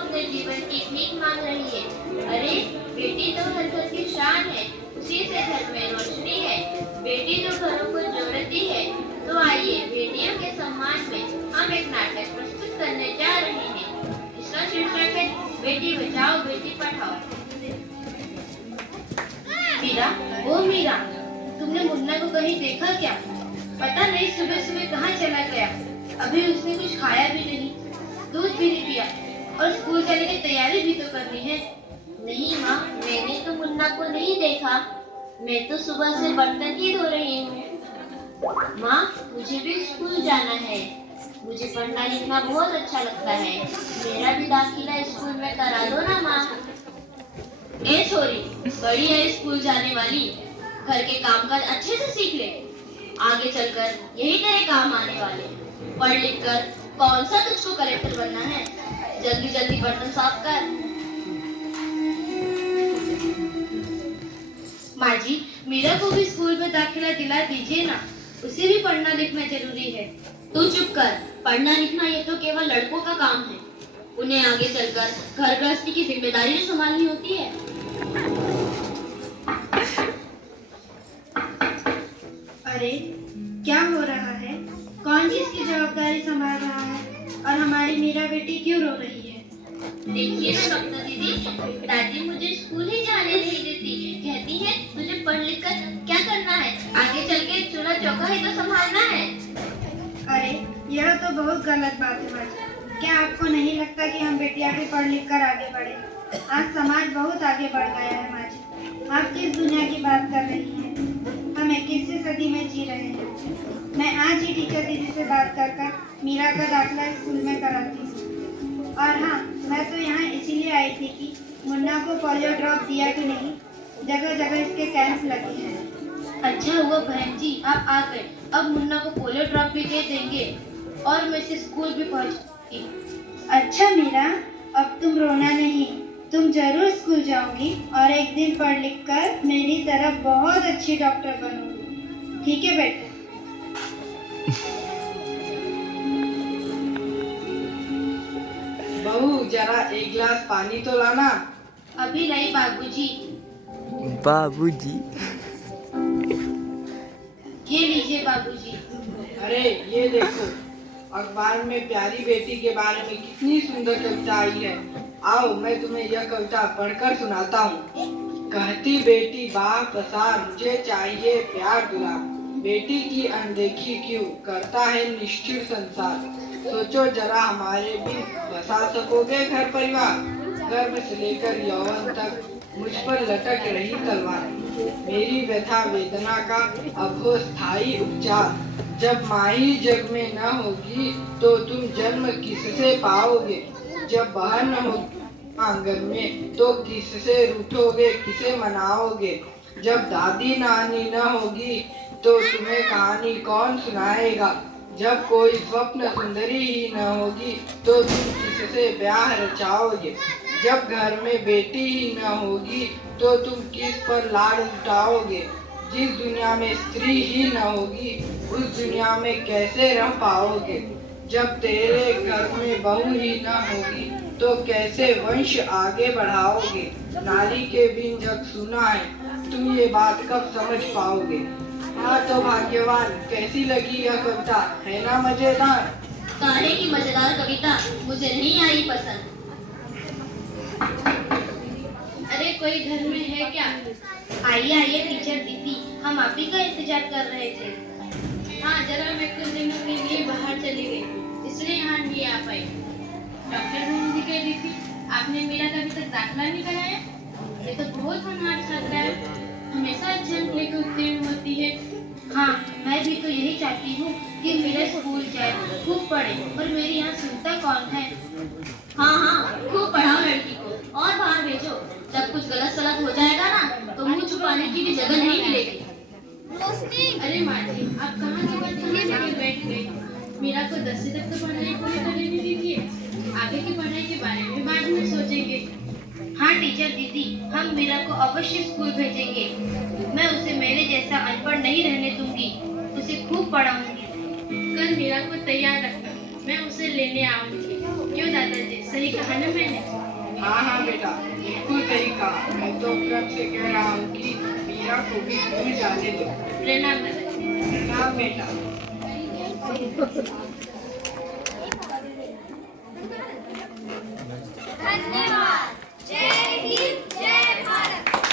अपने जीवन की भीख मांग रही है। अरे बेटी तो हर घर की शान है, उसी से घर में रोशनी है। बेटी तो घरों को जोड़ती है। तो आइए बेटियों के सम्मान में हम एक नाटक प्रस्तुत करने जा रहे हैं। इसका शीर्षक है बेटी बचाओ बेटी पढ़ाओ। मीरा, ओ मीरा, तुमने मुन्ना को कहीं देखा क्या? पता नहीं सुबह सुबह कहाँ चला गया। अभी उसने कुछ खाया भी नहीं, दूध भी नहीं पिया और स्कूल जाने की तैयारी भी तो करनी है। नहीं माँ, मैंने तो मुन्ना को नहीं देखा। मैं तो सुबह से बर्तन ही धो रही हूँ। माँ, मुझे भी स्कूल जाना है। मुझे पढ़ना लिखना बहुत अच्छा लगता है। मेरा भी दाखिला स्कूल में करा दो ना माँ। ए छोरी, बड़ी है स्कूल जाने वाली, घर के कामकाज अच्छे से सीख ले। आगे चलकर यही तेरे काम आने वाले। पढ़ लिख कर कौन सा तुझको कलेक्टर बनना है? जल्दी जल्दी बर्तन साफ कर। माँ जी, मीरा को भी स्कूल में दाखिला दिला दीजिए ना। उसे भी पढ़ना लिखना जरूरी है। तू चुप कर। पढ़ना लिखना ये तो केवल लड़कों का काम है। उन्हें आगे चलकर घर गृहस्थी की जिम्मेदारी भी संभालनी होती है। अरे क्या हो रहा है? कौन किसकी जवाबदारी संभाल रहा है? और हमारी मीरा बेटी क्यों रो रही है? देखिए ना डॉक्टर दीदी, दादी मुझे स्कूल ही जाने नहीं देती। कहती है तुझे पढ़ लिख कर क्या करना है, आगे चल के चूल्हा चौका ही तो संभालना है। अरे यह तो बहुत गलत बात है माँ जी। क्या आपको नहीं लगता कि हम बेटियां भी पढ़ लिख कर आगे बढ़े? आज समाज बहुत आगे बढ़ गया है माँ जी। आप किस दुनिया की बात कर रही हैं? हम 21वीं सदी में जी रहे हैं। मैं आज ही टीचर दीदी से बात कर मीरा का दाखिला स्कूल में कराती हूँ। और हाँ, मैं तो यहाँ इसीलिए आई थी कि मुन्ना को पोलियो ड्रॉप दिया कि नहीं। जगह जगह इसके कैंप लगे हैं। अच्छा हुआ बहन जी आप आ गए। अब मुन्ना को पोलियो ड्रॉप भी दे देंगे और मैं इसे स्कूल भी पहुंचूंगी। अच्छा मीरा, अब तुम रोना नहीं। तुम जरूर स्कूल जाओगी और एक दिन पढ़ लिख कर मेरी तरह बहुत अच्छी डॉक्टर बनोगी। ठीक है बेटा? बहू, जरा एक गिलास पानी तो लाना। अभी नहीं बाबूजी। बाबूजी, ये लीजिए बाबूजी। अरे ये देखो, अखबार में प्यारी बेटी के बारे में कितनी सुंदर कविता आई है। आओ मैं तुम्हें यह कविता पढ़कर सुनाता हूँ। कहती बेटी बाप पसार, मुझे चाहिए प्यार दुलार। बेटी की अनदेखी क्यों करता है निष्ठुर संसार। सोचो जरा हमारे भी बसा सकोगे घर परिवार। गर्भ से लेकर यौवन तक मुझ पर लटक रही तलवार। मेरी व्यथा वेदना का अब हो स्थायी उपचार। जब माँ ही जग में न होगी तो तुम जन्म किससे पाओगे। जब बहन न होगी आंगन में तो किससे रूठोगे, किसे मनाओगे। जब दादी नानी न होगी तो तुम्हें कहानी कौन सुनाएगा। जब कोई स्वप्न सुंदरी ही न होगी तो तुम किससे ब्याह रचाओगे। जब घर में बेटी ही न होगी तो तुम किस पर लाड उठाओगे। जिस दुनिया में स्त्री ही न होगी उस दुनिया में कैसे रह पाओगे। जब तेरे घर में बहू ही न होगी तो कैसे वंश आगे बढ़ाओगे। नारी के बिन जग सुना है, तुम ये बात कब समझ पाओगे। हाँ तो भाग्यवान, कैसी लगी यह कविता, है ना मजेदार। गाने की मजेदार कविता मुझे नहीं आई पसंद। अरे कोई घर में है क्या? आइए आइए टीचर दीदी, हम आप ही का इंतजार कर रहे थे। हाँ जरा मैं कुछ दिनों के लिए बाहर चली गई, इसलिए यहाँ नहीं आ पाई। डॉक्टर दीदी कह रही थी आपने मेरा कभी तक दाखिला नहीं कराया। ये तो बहुत होनहार छात्रा है, हमेशा अच्छे अंक लेकर उत्तीर्ण होती है। हाँ मैं भी तो यही चाहती हूँ कि मेरा स्कूल जाए, खूब पढ़े, और मेरी यहाँ सुनता कौन है। हाँ हाँ खूब पढ़ाओ लड़की को और बाहर भेजो। जब कुछ गलत सलत हो जाएगा ना तो मुंह छुपाने की भी जगह नहीं मिलेगी। अरे माँ जी आप कहाँ की बात करके बैठ गई। मीरा को 10वीं तक तो पढ़ाई पूरी कर लेने दीजिए, आगे की पढ़ाई के बारे में बाद में सोचेंगे। हाँ टीचर दीदी, हम मीरा को अवश्य स्कूल भेजेंगे। मैं उसे मेरे जैसा अनपढ़ नहीं रहने दूंगी, उसे खूब पढ़ाऊंगी। कल मीरा को तैयार रखना, मैं उसे लेने आऊंगी। क्यों दादाजी, सही कहा ना मैंने? हाँ हाँ बेटा, बिल्कुल सही कहा। मैं तो कब से कह रहा हूँ कि मीरा को भी स्कूल जाने दो। प्रणाम दादाजी। प्रणाम बेटा।